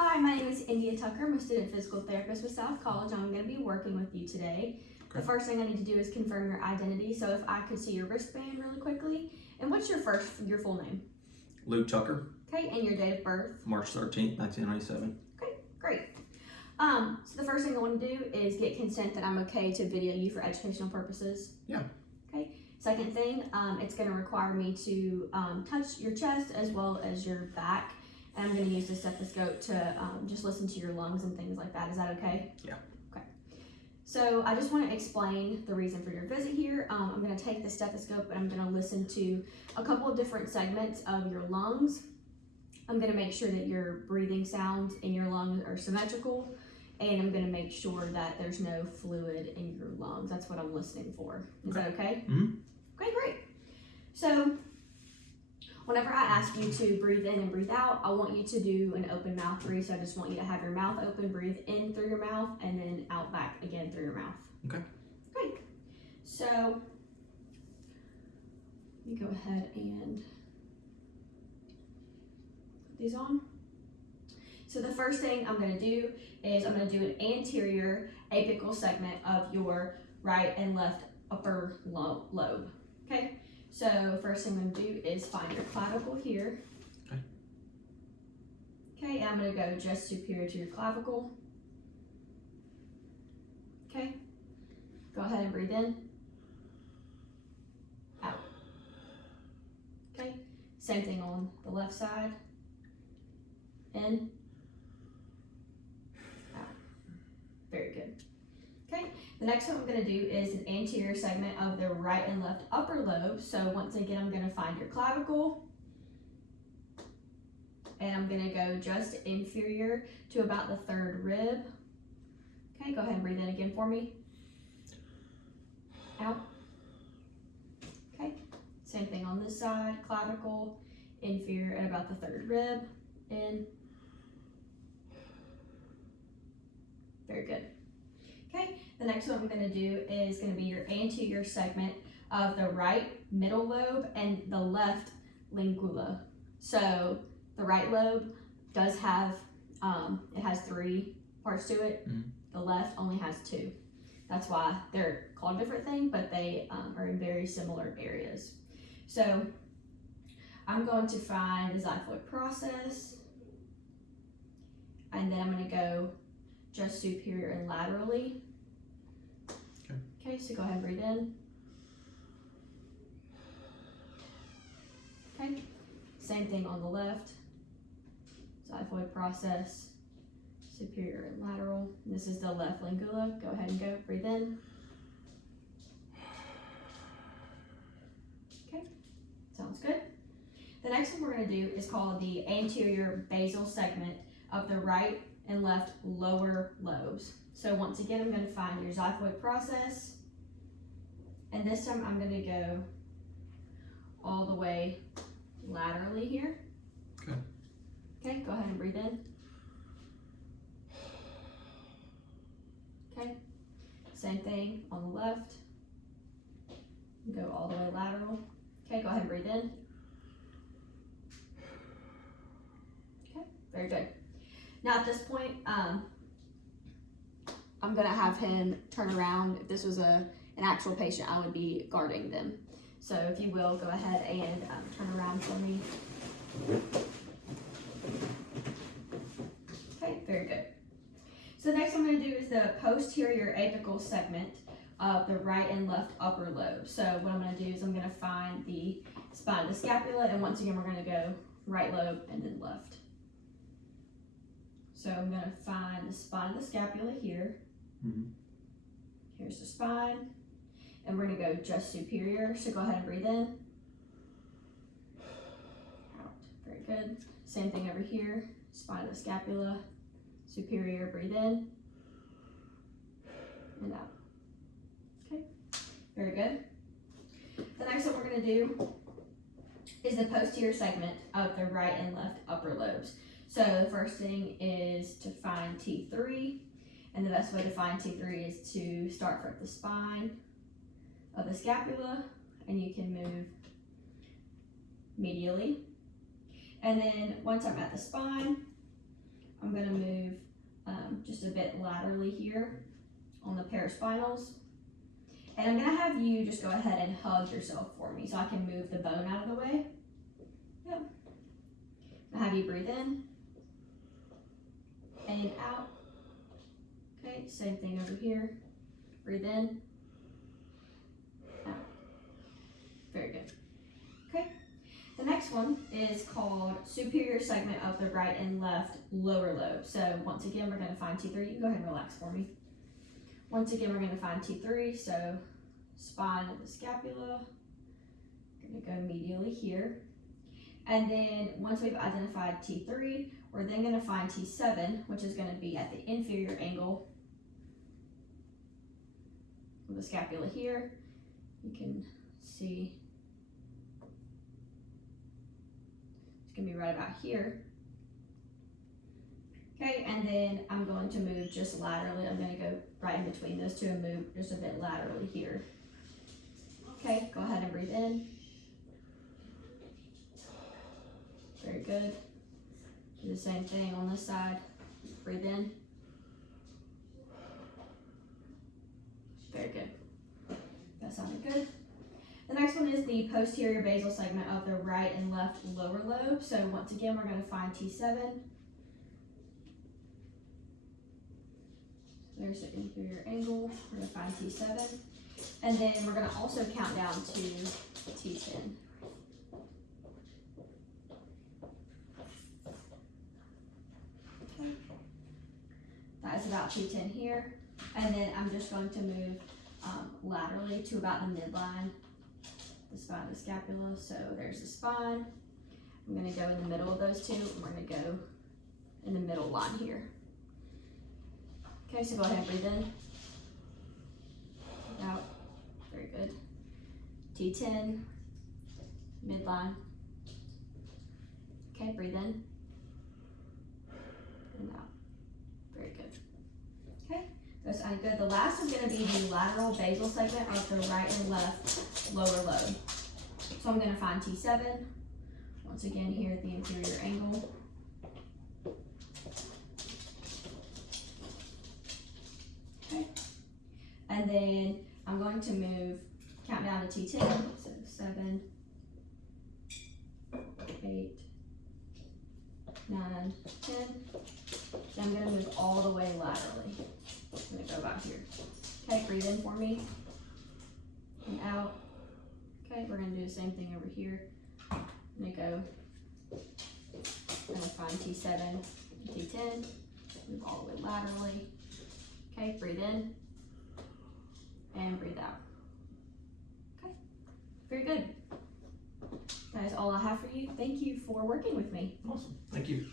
Hi, my name is India Tucker. I'm a student physical therapist with South College. I'm going to be working with you today. Okay. The first thing I need to do is confirm your identity. So if I could see your wristband really quickly. And what's your full name? Luke Tucker, Okay, and your date of birth? March 13th, 1997. Okay, great. So the first thing I want to do is get consent that I'm okay to video you for educational purposes. Yeah. Okay. Second thing, it's going to require me to touch your chest as well as your back. And I'm going to use the stethoscope to just listen to your lungs and things like that. Is that okay? Yeah. Okay. So I just want to explain the reason for your visit here. I'm going to take the stethoscope and I'm going to listen to a couple of different segments of your lungs. I'm going to make sure that your breathing sounds in your lungs are symmetrical. And I'm going to make sure that there's no fluid in your lungs. That's what I'm listening for. Is that okay? Mm-hmm. Okay, great. So whenever I ask you to breathe in and breathe out, I want you to do an open mouth breathe. So I just want you to have your mouth open, breathe in through your mouth, and then out back again through your mouth. Okay. Great. So let me go ahead and put these on. So the first thing I'm going to do is I'm going to do an anterior apical segment of your right and left upper lobe. Okay, so first thing I'm going to do is find your clavicle here. Okay. Okay, and I'm going to go just superior to your clavicle. Okay, go ahead and breathe in. Out. Okay, same thing on the left side. In. Very good. Okay, the next one I'm going to do is an anterior segment of the right and left upper lobe. So once again, I'm going to find your clavicle. And I'm going to go just inferior to about the third rib. Okay, go ahead and breathe in again for me. Out. Okay, same thing on this side, clavicle, inferior at about the third rib. In. Very good. Okay, the next one I'm going to do is going to be your anterior segment of the right middle lobe and the left lingula. So the right lobe does have, it has 3 parts to it. Mm-hmm. The left only has 2. That's why they're called a different thing, but they are in very similar areas. So I'm going to find the xiphoid process, and then I'm going to go just superior and laterally. Okay, so go ahead and breathe in. Okay, same thing on the left. Xiphoid process, superior and lateral. And this is the left lingula. Go ahead and go, breathe in. Okay, sounds good. The next one we're going to do is called the anterior basal segment of the right and left lower lobes. So once again, I'm going to find your xiphoid process, and this time I'm going to go all the way laterally here. Okay. Okay, go ahead and breathe in. Okay, same thing on the left. Go all the way lateral. Okay, go ahead and breathe in. Okay, very good. Now at this point, I'm gonna have him turn around. If this was an actual patient, I would be guarding them. So if you will, go ahead and turn around for me. Okay, very good. So next I'm gonna do is the posterior apical segment of the right and left upper lobe. So what I'm gonna do is I'm gonna find the spine of the scapula, and once again, we're gonna go right lobe and then left. So I'm going to find the spine of the scapula here. Mm-hmm. Here's the spine. And we're going to go just superior. So go ahead and breathe in. Out. Very good. Same thing over here. Spine of the scapula. Superior. Breathe in. And out. Okay. Very good. The next one we're going to do is the posterior segment of the right and left upper lobes. So the first thing is to find T3, and the best way to find T3 is to start from the spine of the scapula, and you can move medially. And then once I'm at the spine, I'm gonna move just a bit laterally here on the paraspinals. And I'm gonna have you just go ahead and hug yourself for me so I can move the bone out of the way. Yep. I'll have you breathe in and out. Okay, same thing over here. Breathe in, out. Very good. Okay. The next one is called superior segment of the right and left lower lobe. So once again, we're going to find T3. You can go ahead and relax for me. Once again, we're going to find T3. So spine of the scapula. Going to go medially here. And then once we've identified T3, we're then going to find T7, which is going to be at the inferior angle of the scapula here. You can see gonna be right about here. Okay, and then I'm going to move just laterally. I'm gonna go right in between those two and move just a bit laterally here. Okay, go ahead and breathe in. Very good. Do the same thing on this side. Breathe in. Very good. That sounded good. The next one is the posterior basal segment of the right and left lower lobe. So once again, we're going to find T7. There's the inferior angle. We're going to find T7. And then we're going to also count down to T10. Okay. That is about T10 here. And then I'm just going to move laterally to about the midline. The spine of the scapula, so there's the spine. I'm going to go in the middle of those two, and we're going to go in the middle line here. Okay, so go ahead and breathe in. Out. Very good. T10, midline. Okay, breathe in. And out. Very good. Okay, those sound good. The last is going to be the lateral basal segment of the right and left lower lobe. So I'm going to find T7. Once again, here at the inferior angle. Okay. And then I'm going to move, count down to T10. So 7, 8, 9, 10. Then I'm going to move all the way laterally. I'm going to go about here. Okay, breathe in for me. And out. Okay, we're going to do the same thing over here. I'm going to go. I'm going to find T7, T10. Move all the way laterally. Okay, breathe in. And breathe out. Okay, very good. That is all I have for you. Thank you for working with me. Awesome. Thank you.